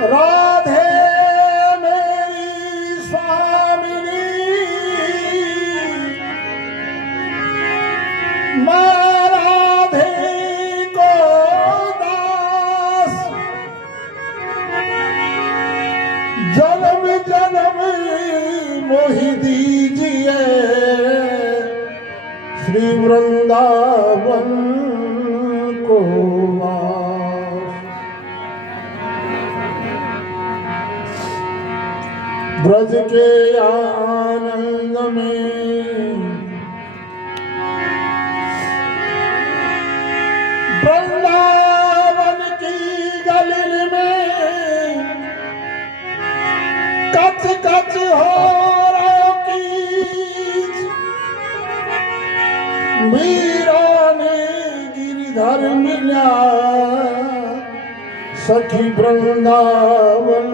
राधे मेरी स्वामिनी मैं राधे को दास जन्म जन्म मोहि दीजिए श्री वृंदावन को ब्रज के आनंद में वृंदावन की गली में कच कच हो मीरा ने गिरधर मिला सखी वृंदावन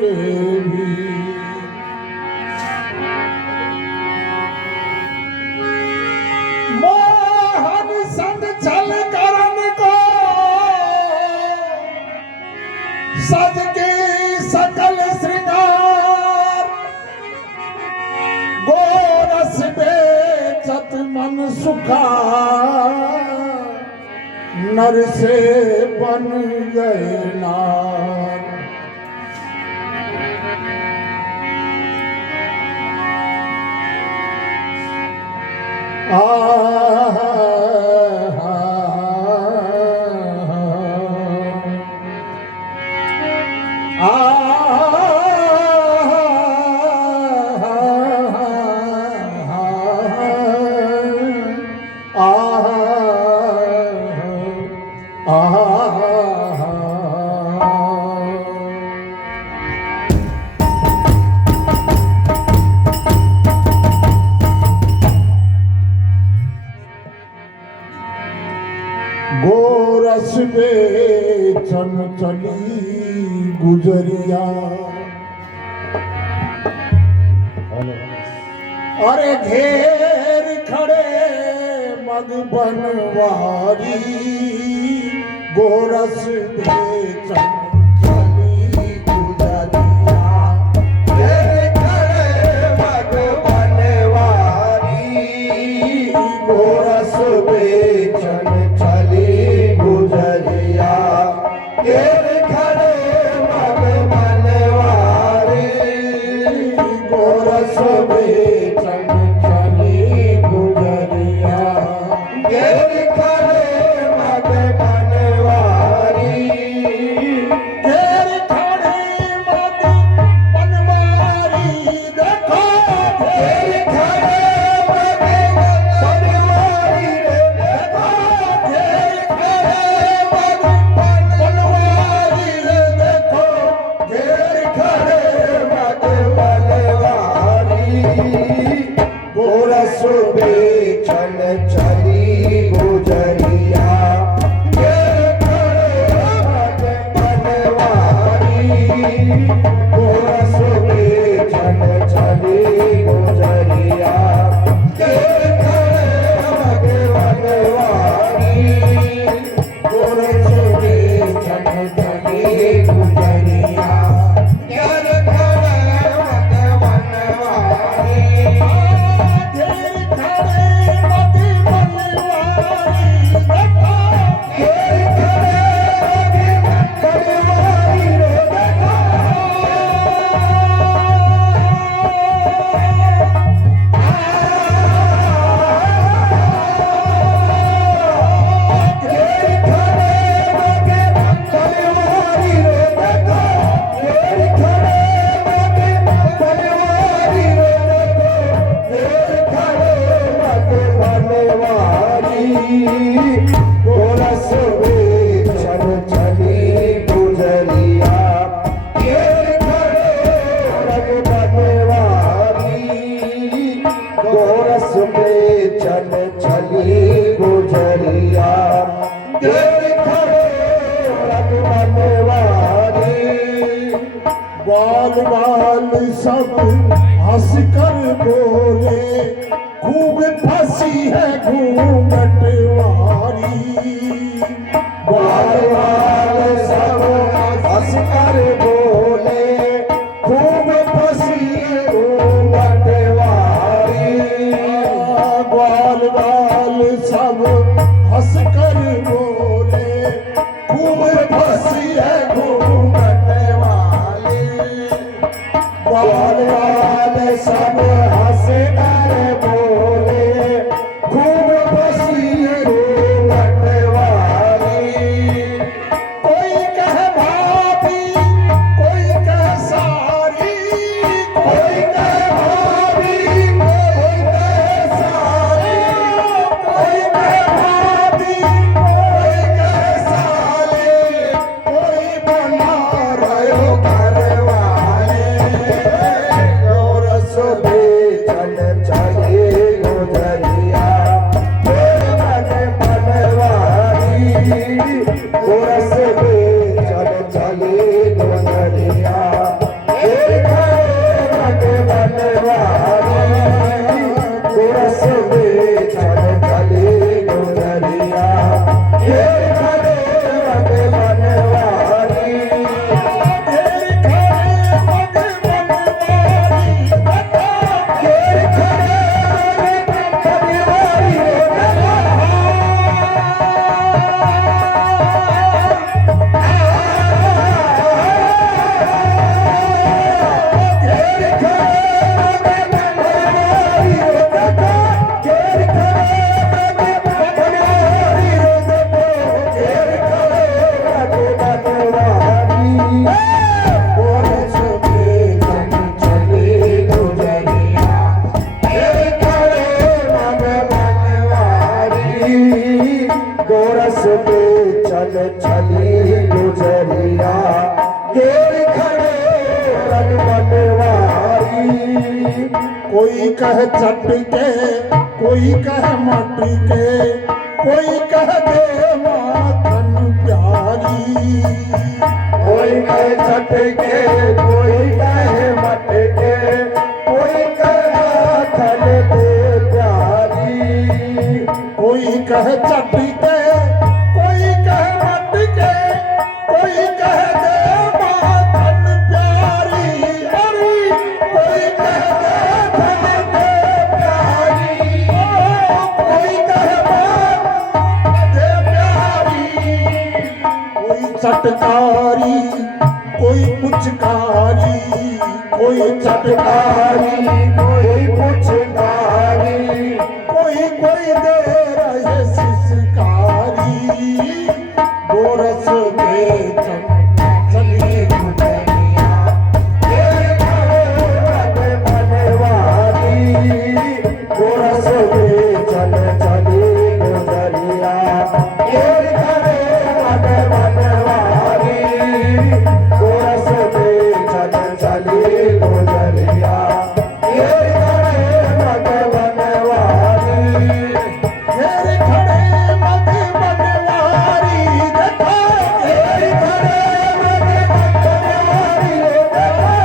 के भी मोहन संग छल करन को सज के सकल श्रृंगार गोरस बेचत मन सुखा नर से बन गए नार गोरस बेचन चली गुजरिया अरे घेर खड़े मग बनवारी गोरस बेचन बाल बाल सब हंस कर बोले खूब फंसी है घूंघट वारी। बाल बाल सब हंस घूम फंसी है घूमने वाली, ग्वाल वाले सब हंसे कर बोले, घूम फंसी है घूमने वाली। कोई कह भाभी, कोई कह सारी, कोई कह भाभी, कोई कह सारी, कोई कह भाभी, कोई कह साली, कोई बना रहो घर वाले। गोरस बेचन चले गुजरिया, फिर मन बनवारी। गोरस बेचन चले गुजरिया, फिर मन बनवारी। गोरस बेचन चले गुजरिया, फिर मन बनवारी। फिर मन बनवारी, फिर गोरस पे चल चली गुजरिया, घेर खड़े रन बनवारी। कोई कह चट के, कोई कह मट के, कोई कह दे माखन प्यारी। कोई कह चट के, कोई कह मट के, कोई कह माखन दे प्यारी। कोई कह चट के, कोई कह मट के, कोई कह दे माखन प्यारी। अरे कोई कह दे धन दे प्यारी, कोई कह माखन दे प्यारी। कोई चटकारी, कोई पुचकारी, कोई चटकारी, कोई पुचकारी, कोई कोई दे रहे सिसकारी। गोरस बेचन चली गुजरिया, घेर खड़े रन बनवारी। गोरस बेचन चली गुजरिया, घेर खड़े रन बनवारी। गोरस बेचन चली गुजरिया, घेर खड़े रन बनवारी। घेर खड़े मत बनवारी, देखो घेर खड़े मत बनवारी, देखो।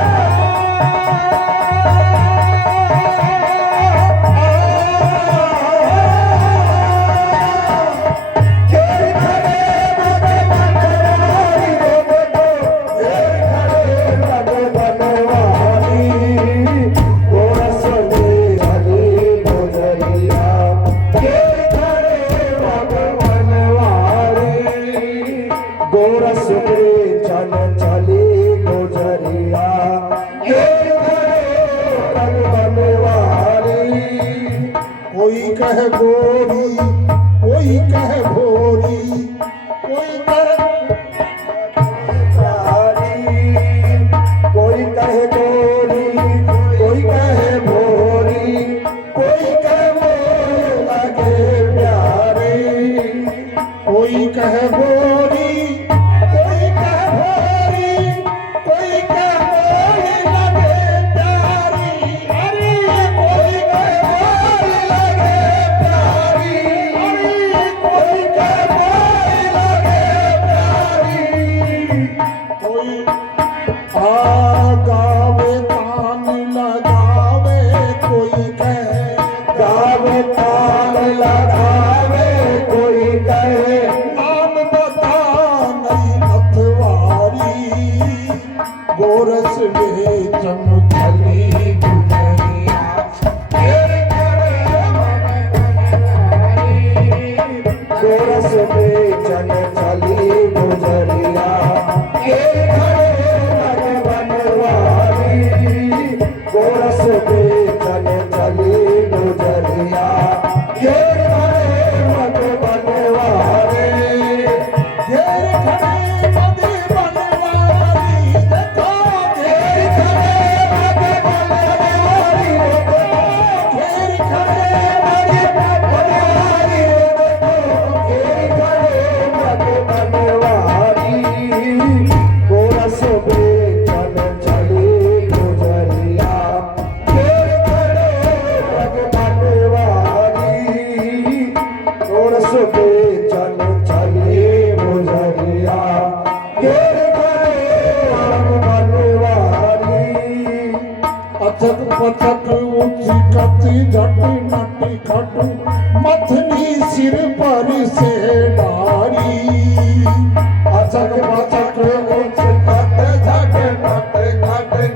घेर खड़े मत बनवारी, देखो घेर खड़े मत बनवारी। गोरस बेचली गुजरिया, घेर खड़े मत बनवारी। गोरस बेचन चली गुजरिया, घेर खड़े रन बनवारी। कोई कह गोरी, कोई कह भोरी, कोई कह प्यारी। कोई कह गोरी, कोई कह भोरी, कोई कह मोर लगे प्यारी। कोई कह गोरी, कोई कह भोरी, कोई कह मोर लगे प्यारी। अरे कोई कह मोर लगे प्यारी, अरे कोई कह मोर लगे प्यारी। कोई गावे तान लगावे, कोई कह गावे तान लगावे, कोई कहे नाम बता नहीं अथवारी। गोरस बेचन चली गुजरिया, घेर खड़े मन बनवारी। गोरस बेचन चली गुजरिया, अचक पचक ऊंची कती झटी नटी खटू मथनी सिर पर से डारी अचक पचक ऊंची कती झटी नटी खटू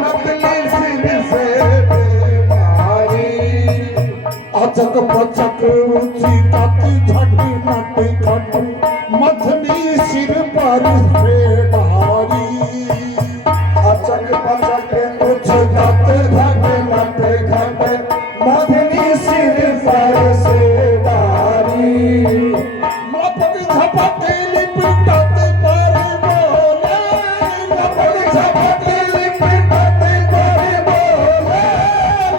मथनी सिर से डारी अचक पचक ऊंची कती झटी नटी खटू मथनी सिर पर से डारी अचक पचक मथनी सिर पर से डारी लपक झपक लिपटत पर बोले लपक झपक लिपटत पर बोले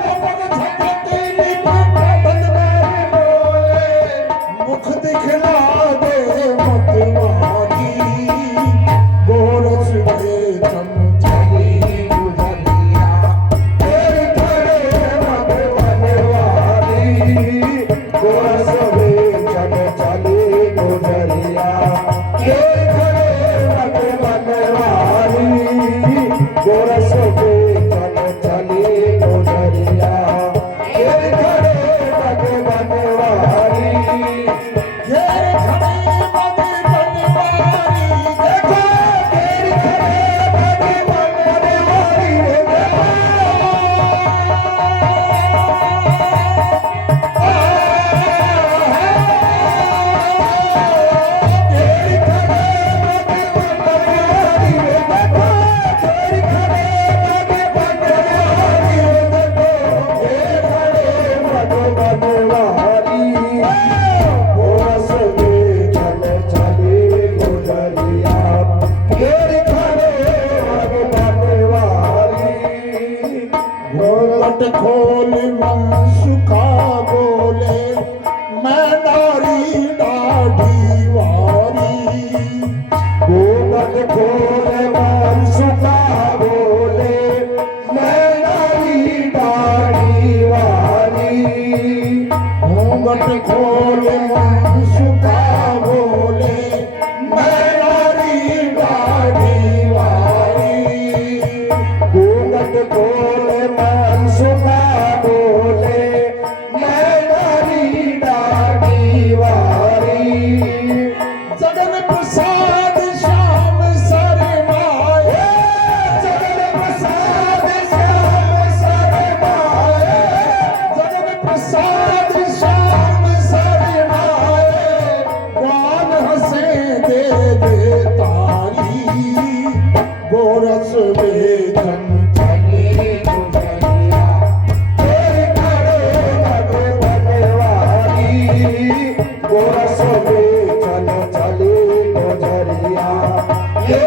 लपक झपक लिपटत पर बोले मुख दिखला दे मतवारी गोरस दे चमचली खोल मन सुखा बोले मैं नारी डाढ़ी वारी घूंघट खोल मन सुखा बोले मैं नारी डाढ़ी वारी घूंघट खोल मन सुखा बोले मैं नारी डाढ़ी वारी घूंघट खोल सुखा बोले मैं नारी डाढ़ी वारी जगन प्रसाद श्याम शर्माए जगन प्रसाद श्याम शर्माए जगन प्रसाद श्याम शर्माए गान हंसे दे दे तारी गोरस वेदन गोरस में चल चले गुजरिया ये